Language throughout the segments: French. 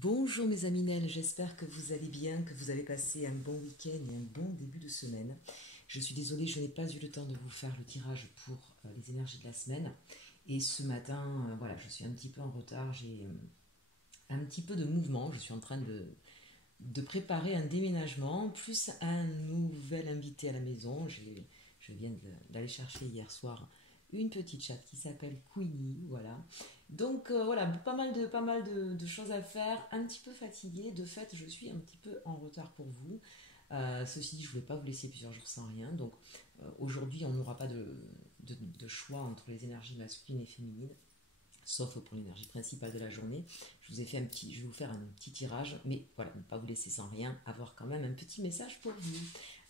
Bonjour mes amis Nel, j'espère que vous allez bien, que vous avez passé un bon week-end et un bon début de semaine. Je suis désolée, je n'ai pas eu le temps de vous faire le tirage pour les énergies de la semaine. Et ce matin, voilà, je suis un petit peu en retard, j'ai un petit peu de mouvement, je suis en train de préparer un déménagement, plus un nouvel invité à la maison. Je viens d'aller chercher hier soir une petite chatte qui s'appelle Queenie, voilà. Donc voilà, pas mal de choses à faire, un petit peu fatiguée. De fait, je suis un petit peu en retard pour vous. Ceci dit, je ne voulais pas vous laisser plusieurs jours sans rien. Donc aujourd'hui, on n'aura pas de choix entre les énergies masculines et féminines, sauf pour l'énergie principale de la journée. Je vais vous faire un petit tirage, mais voilà, ne pas vous laisser sans rien, avoir quand même un petit message pour vous.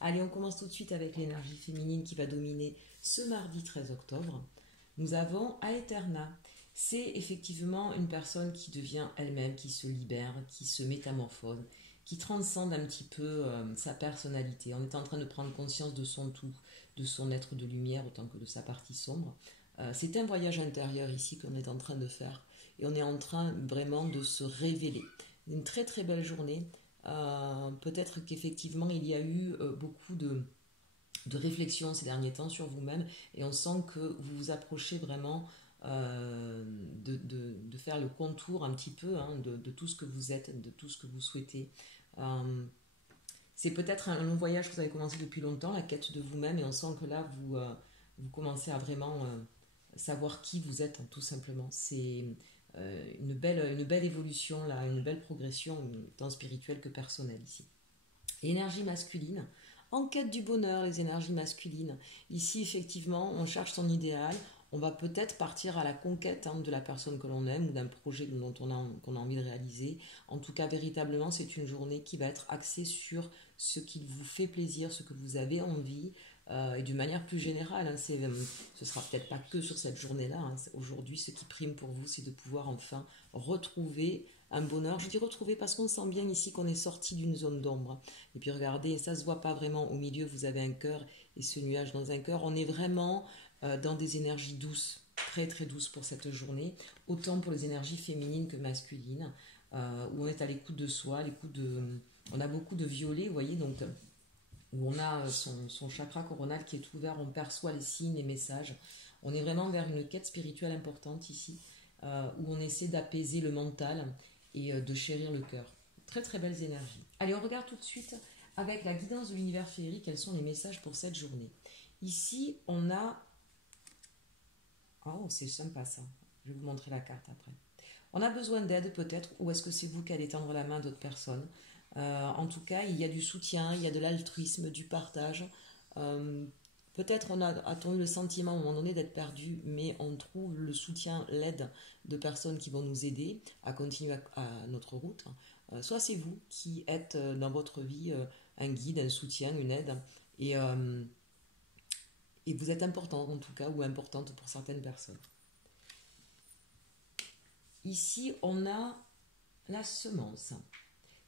Allez, on commence tout de suite avec l'énergie féminine qui va dominer ce mardi 13 octobre. Nous avons Aeterna. C'est effectivement une personne qui devient elle-même, qui se libère, qui se métamorphose, qui transcende un petit peu sa personnalité. On est en train de prendre conscience de son tout, de son être de lumière autant que de sa partie sombre. C'est un voyage intérieur ici qu'on est en train de faire et on est en train vraiment de se révéler. Une très très belle journée. Peut-être qu'effectivement il y a eu beaucoup de réflexion ces derniers temps sur vous-même et on sent que vous vous approchez vraiment de faire le contour un petit peu de tout ce que vous êtes, de tout ce que vous souhaitez. Euh, c'est peut-être un long voyage que vous avez commencé depuis longtemps, la quête de vous-même, et on sent que là, vous commencez à vraiment savoir qui vous êtes, hein, tout simplement. C'est une belle évolution, là, une belle progression, tant spirituelle que personnelle ici. Énergie masculine, en quête du bonheur, les énergies masculines. Ici, effectivement, on cherche son idéal. On va peut-être partir à la conquête de la personne que l'on aime ou d'un projet qu'on a envie de réaliser. En tout cas, véritablement, c'est une journée qui va être axée sur ce qui vous fait plaisir, ce que vous avez envie, et d'une manière plus générale. Ce sera peut-être pas que sur cette journée-là. Aujourd'hui, ce qui prime pour vous, c'est de pouvoir enfin retrouver un bonheur. Je dis retrouver parce qu'on sent bien ici qu'on est sorti d'une zone d'ombre. Et puis regardez, ça se voit pas vraiment. Au milieu, vous avez un cœur et ce nuage dans un cœur. On est vraiment dans des énergies douces, très très douces pour cette journée, autant pour les énergies féminines que masculines, où on est à l'écoute de soi, on a beaucoup de violet, vous voyez, donc où on a son chakra coronal qui est ouvert, on perçoit les signes, les messages. On est vraiment vers une quête spirituelle importante ici, où on essaie d'apaiser le mental et de chérir le cœur. Très très belles énergies. Allez, on regarde tout de suite avec la guidance de l'univers féerique, quels sont les messages pour cette journée. Ici, on a... Oh, c'est sympa ça. Je vais vous montrer la carte après. On a besoin d'aide peut-être, ou est-ce que c'est vous qui allez tendre la main à d'autres personnes. En tout cas, il y a du soutien, il y a de l'altruisme, du partage. Euh, Peut-être a-t-on eu le sentiment à un moment donné d'être perdu, mais on trouve le soutien, l'aide de personnes qui vont nous aider à continuer à notre route. Soit c'est vous qui êtes dans votre vie un guide, un soutien, une aide, et, euh, et vous êtes important en tout cas, ou importante pour certaines personnes. Ici, on a la semence.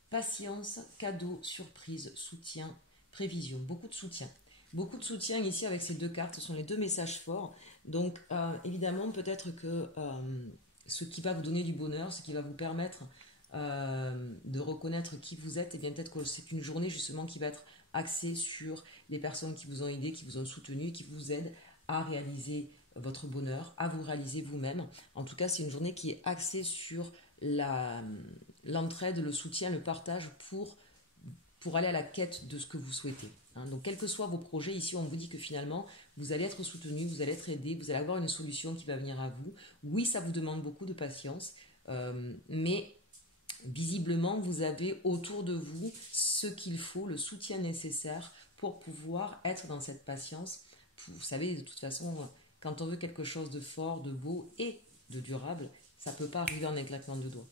Patience, cadeau, surprise, soutien, prévision. Beaucoup de soutien. Beaucoup de soutien ici avec ces deux cartes. Ce sont les deux messages forts. Donc évidemment, peut-être que ce qui va vous donner du bonheur, ce qui va vous permettre de reconnaître qui vous êtes, et bien peut-être que c'est une journée justement qui va être axée sur les personnes qui vous ont aidé, qui vous ont soutenu et qui vous aident à réaliser votre bonheur, à vous réaliser vous-même. En tout cas, c'est une journée qui est axée sur l'entraide, le soutien, le partage pour aller à la quête de ce que vous souhaitez. Donc, quels que soient vos projets, ici, on vous dit que finalement, vous allez être soutenu, vous allez être aidé, vous allez avoir une solution qui va venir à vous. Oui, ça vous demande beaucoup de patience, mais visiblement, vous avez autour de vous ce qu'il faut, le soutien nécessaire pour pouvoir être dans cette patience. Vous savez, de toute façon, quand on veut quelque chose de fort, de beau et de durable, ça ne peut pas arriver en un claquement de doigts.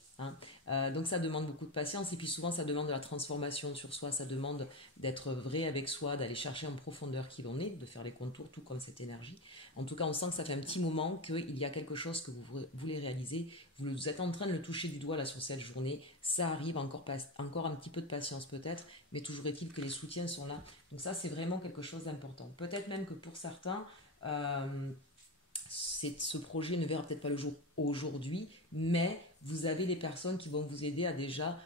Donc ça demande beaucoup de patience et puis souvent ça demande de la transformation sur soi, ça demande d'être vrai avec soi, d'aller chercher en profondeur qui l'on est, de faire les contours, tout comme cette énergie. En tout cas, on sent que ça fait un petit moment qu'il y a quelque chose que vous voulez réaliser, vous êtes en train de le toucher du doigt là sur cette journée, ça arrive, encore un petit peu de patience peut-être, mais toujours est-il que les soutiens sont là. Donc ça, c'est vraiment quelque chose d'important. Peut-être même que pour certains, ce projet ne verra peut-être pas le jour aujourd'hui, mais vous avez des personnes qui vont vous aider à déjà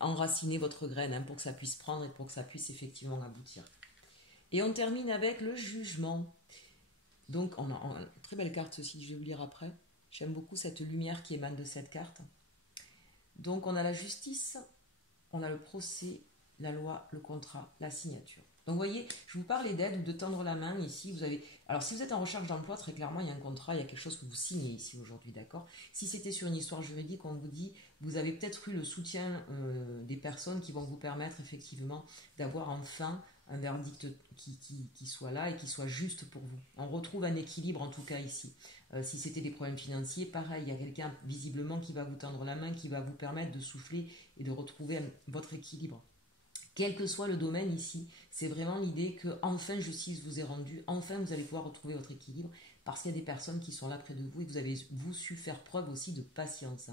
enraciner votre graine, hein, pour que ça puisse prendre et pour que ça puisse effectivement aboutir. Et on termine avec le jugement. Donc, on a une très belle carte, ceci, je vais vous lire après. J'aime beaucoup cette lumière qui émane de cette carte. Donc, on a la justice, on a le procès, la loi, le contrat, la signature. Donc, vous voyez, je vous parlais d'aide ou de tendre la main ici. Vous avez... Alors, si vous êtes en recherche d'emploi, très clairement, il y a un contrat, il y a quelque chose que vous signez ici aujourd'hui, d'accord? Si c'était sur une histoire juridique, on vous dit, vous avez peut-être eu le soutien des personnes qui vont vous permettre effectivement d'avoir enfin un verdict qui soit là et qui soit juste pour vous. On retrouve un équilibre en tout cas ici. Si c'était des problèmes financiers, pareil, il y a quelqu'un visiblement qui va vous tendre la main, qui va vous permettre de souffler et de retrouver votre équilibre. Quel que soit le domaine ici, c'est vraiment l'idée que enfin justice vous est rendue, enfin vous allez pouvoir retrouver votre équilibre parce qu'il y a des personnes qui sont là près de vous et que vous avez su faire preuve aussi de patience.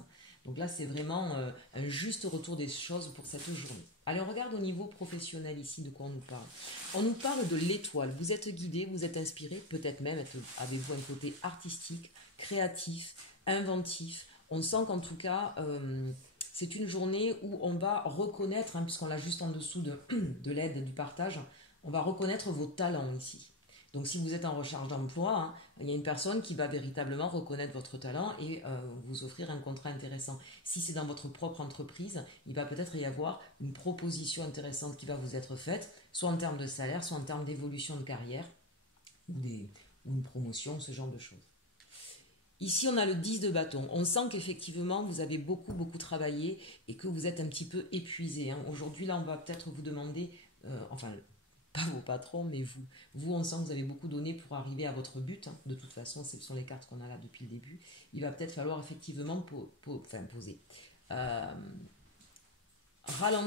Donc là, c'est vraiment un juste retour des choses pour cette journée. Allez, on regarde au niveau professionnel ici de quoi on nous parle. On nous parle de l'étoile. Vous êtes guidé, vous êtes inspiré, peut-être même avez-vous un côté artistique, créatif, inventif. On sent qu'en tout cas... c'est une journée où on va reconnaître, hein, puisqu'on l'a juste en dessous de l'aide, du partage, on va reconnaître vos talents ici. Donc si vous êtes en recherche d'emploi, hein, il y a une personne qui va véritablement reconnaître votre talent et vous offrir un contrat intéressant. Si c'est dans votre propre entreprise, il va peut-être y avoir une proposition intéressante qui va vous être faite, soit en termes de salaire, soit en termes d'évolution de carrière, ou une promotion, ce genre de choses. Ici, on a le 10 de bâton. On sent qu'effectivement, vous avez beaucoup, beaucoup travaillé et que vous êtes un petit peu épuisé, hein. Aujourd'hui, là, on va peut-être vous demander, enfin, pas vos patrons, mais vous. Vous, on sent que vous avez beaucoup donné pour arriver à votre but, hein. De toute façon, ce sont les cartes qu'on a là depuis le début. Il va peut-être falloir effectivement poser.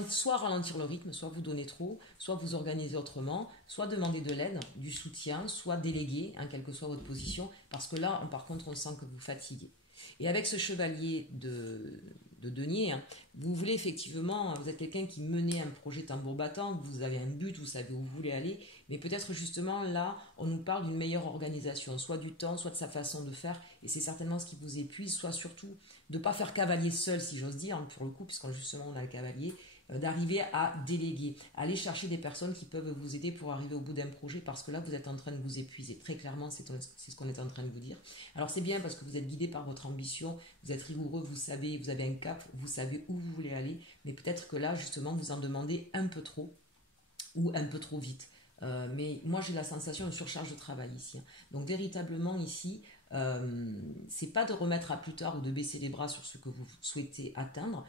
Soit ralentir le rythme, soit vous donner trop, soit vous organiser autrement, soit demander de l'aide, du soutien, soit déléguer, hein, quelle que soit votre position, parce que là, par contre, on sent que vous fatiguez. Et avec ce chevalier de denier, hein, vous voulez effectivement, vous êtes quelqu'un qui menait un projet tambour battant, vous avez un but, vous savez où vous voulez aller, mais peut-être justement là, on nous parle d'une meilleure organisation, soit du temps, soit de sa façon de faire, et c'est certainement ce qui vous épuise, soit surtout de ne pas faire cavalier seul, si j'ose dire, hein, pour le coup, puisqu'on justement on a le cavalier, d'arriver à déléguer, aller chercher des personnes qui peuvent vous aider pour arriver au bout d'un projet, parce que là, vous êtes en train de vous épuiser. Très clairement, c'est ce qu'on est en train de vous dire. Alors, c'est bien parce que vous êtes guidé par votre ambition, vous êtes rigoureux, vous savez, vous avez un cap, vous savez où vous voulez aller, mais peut-être que là, justement, vous en demandez un peu trop ou un peu trop vite. Mais moi, j'ai la sensation de surcharge de travail ici, hein. Donc, véritablement, ici, c'est pas de remettre à plus tard ou de baisser les bras sur ce que vous souhaitez atteindre,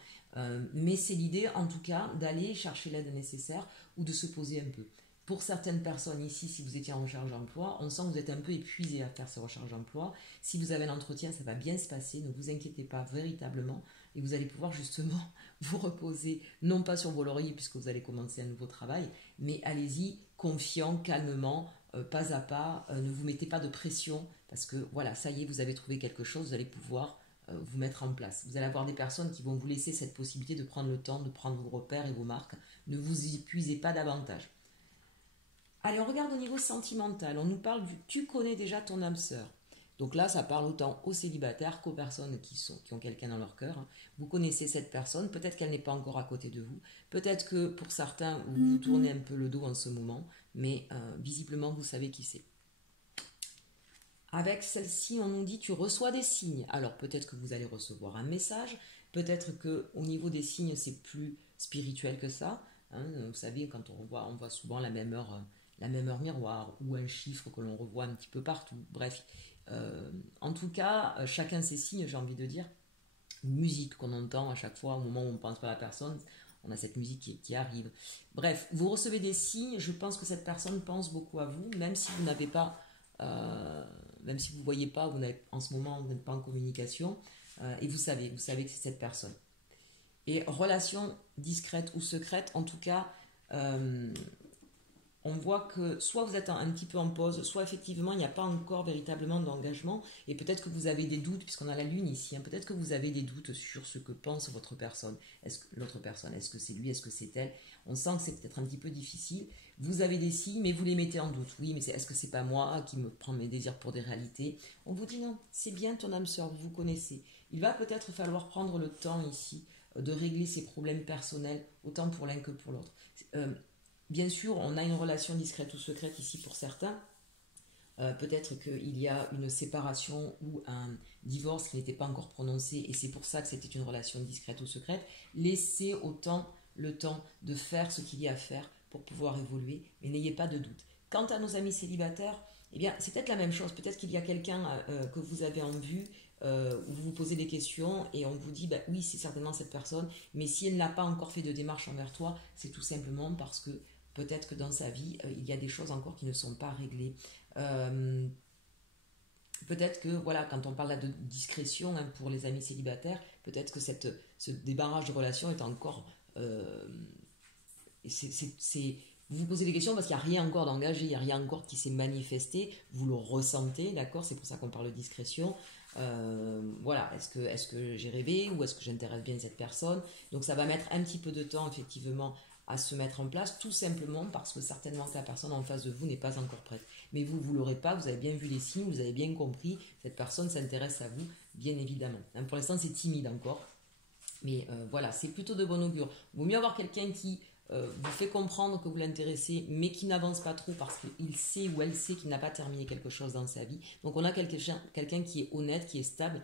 mais c'est l'idée en tout cas d'aller chercher l'aide nécessaire ou de se poser un peu. Pour certaines personnes ici, si vous étiez en recherche d'emploi, on sent que vous êtes un peu épuisé à faire ces recherches d'emploi. Si vous avez un entretien, ça va bien se passer, ne vous inquiétez pas véritablement, et vous allez pouvoir justement vous reposer, non pas sur vos lauriers puisque vous allez commencer un nouveau travail, mais allez-y confiant, calmement, pas à pas, ne vous mettez pas de pression, parce que voilà, ça y est, vous avez trouvé quelque chose, vous allez pouvoir vous mettre en place. Vous allez avoir des personnes qui vont vous laisser cette possibilité de prendre le temps, de prendre vos repères et vos marques. Ne vous épuisez pas davantage. Allez, on regarde au niveau sentimental. On nous parle du « tu connais déjà ton âme sœur ». Donc là, ça parle autant aux célibataires qu'aux personnes qui ont quelqu'un dans leur cœur. Vous connaissez cette personne, peut-être qu'elle n'est pas encore à côté de vous. Peut-être que pour certains, vous vous tournez un peu le dos en ce moment, mais visiblement, vous savez qui c'est. Avec celle-ci, on nous dit tu reçois des signes. Alors peut-être que vous allez recevoir un message, peut-être qu'au niveau des signes, c'est plus spirituel que ça, hein. Vous savez, quand on voit souvent la même heure miroir ou un chiffre que l'on revoit un petit peu partout. Bref, en tout cas, chacun ses signes, j'ai envie de dire. Une musique qu'on entend à chaque fois au moment où on ne pense pas à la personne, on a cette musique qui arrive. Bref, vous recevez des signes, je pense que cette personne pense beaucoup à vous, même si vous n'avez pas... même si vous ne voyez pas, en ce moment, vous n'êtes pas en communication, et vous savez que c'est cette personne. Et relation discrète ou secrète, en tout cas, on voit que soit vous êtes un petit peu en pause, soit effectivement il n'y a pas encore véritablement d'engagement, et peut-être que vous avez des doutes, puisqu'on a la lune ici, hein, peut-être que vous avez des doutes sur ce que pense votre personne. L'autre personne, est-ce que c'est lui, est-ce que c'est elle? On sent que c'est peut-être un petit peu difficile. Vous avez des signes, mais vous les mettez en doute. Oui, mais est-ce que c'est pas moi qui me prends mes désirs pour des réalités? On vous dit non, c'est bien ton âme sœur, vous vous connaissez. Il va peut-être falloir prendre le temps ici de régler ses problèmes personnels, autant pour l'un que pour l'autre. Bien sûr, on a une relation discrète ou secrète ici pour certains. Peut-être qu'il y a une séparation ou un divorce qui n'était pas encore prononcé et c'est pour ça que c'était une relation discrète ou secrète. Laissez autant le temps de faire ce qu'il y a à faire pour pouvoir évoluer, mais n'ayez pas de doute. Quant à nos amis célibataires, eh bien, c'est peut-être la même chose. Peut-être qu'il y a quelqu'un que vous avez en vue, où vous vous posez des questions et on vous dit, bah, oui, c'est certainement cette personne, mais si elle n'a pas encore fait de démarche envers toi, c'est tout simplement parce que peut-être que dans sa vie, il y a des choses encore qui ne sont pas réglées. Euh, Peut-être que, voilà, quand on parle là de discrétion hein, pour les amis célibataires, peut-être que ce débarrage de relation est encore... vous vous posez des questions parce qu'il n'y a rien encore d'engagé, il n'y a rien encore qui s'est manifesté, vous le ressentez, d'accord. C'est pour ça qu'on parle de discrétion. Voilà, est-ce que j'ai rêvé ou est-ce que j'intéresse bien cette personne? Donc ça va mettre un petit peu de temps, effectivement, à se mettre en place, tout simplement parce que certainement que la personne en face de vous n'est pas encore prête. Mais vous, vous l'aurez pas, vous avez bien vu les signes, vous avez bien compris, cette personne s'intéresse à vous, bien évidemment. Hein, pour l'instant, c'est timide encore, mais voilà, c'est plutôt de bon augure. Il vaut mieux avoir quelqu'un qui vous fait comprendre que vous l'intéressez, mais qui n'avance pas trop parce qu'il sait ou elle sait qu'il n'a pas terminé quelque chose dans sa vie. Donc on a quelqu'un qui est honnête, qui est stable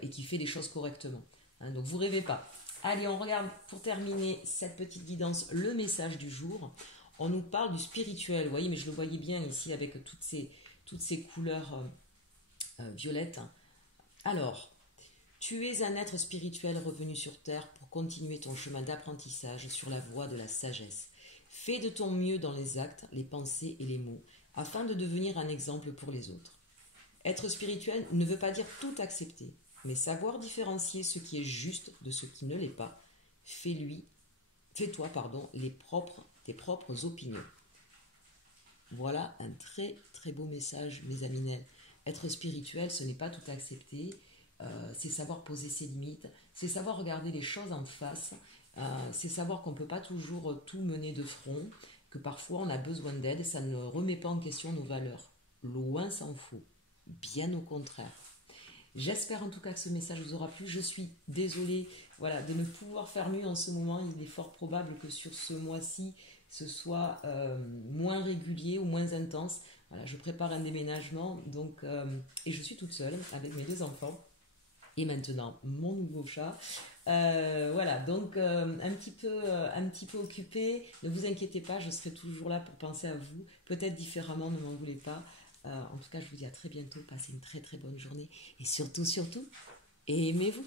et qui fait les choses correctement. Hein, donc vous rêvez pas. Allez, on regarde pour terminer cette petite guidance le message du jour. On nous parle du spirituel, vous voyez, mais je le voyais bien ici avec toutes ces couleurs violettes. Alors, tu es un être spirituel revenu sur Terre pour continuer ton chemin d'apprentissage sur la voie de la sagesse. Fais de ton mieux dans les actes, les pensées et les mots, afin de devenir un exemple pour les autres. Être spirituel ne veut pas dire tout accepter, mais savoir différencier ce qui est juste de ce qui ne l'est pas. Fais-toi tes propres opinions. Voilà un très très beau message, mes aminels. Être spirituel, ce n'est pas tout accepter, c'est savoir poser ses limites, c'est savoir regarder les choses en face, c'est savoir qu'on ne peut pas toujours tout mener de front, que parfois on a besoin d'aide et ça ne remet pas en question nos valeurs. Loin s'en faut, bien au contraire. J'espère en tout cas que ce message vous aura plu. Je suis désolée voilà, de ne pouvoir faire mieux en ce moment. Il est fort probable que sur ce mois-ci, ce soit moins régulier ou moins intense. Voilà, je prépare un déménagement et je suis toute seule avec mes 2 enfants et maintenant mon nouveau chat. Voilà, donc un petit peu occupée. Ne vous inquiétez pas, je serai toujours là pour penser à vous. Peut-être différemment, ne m'en voulez pas. En tout cas, je vous dis à très bientôt. Passez une très très bonne journée et surtout, surtout, aimez-vous.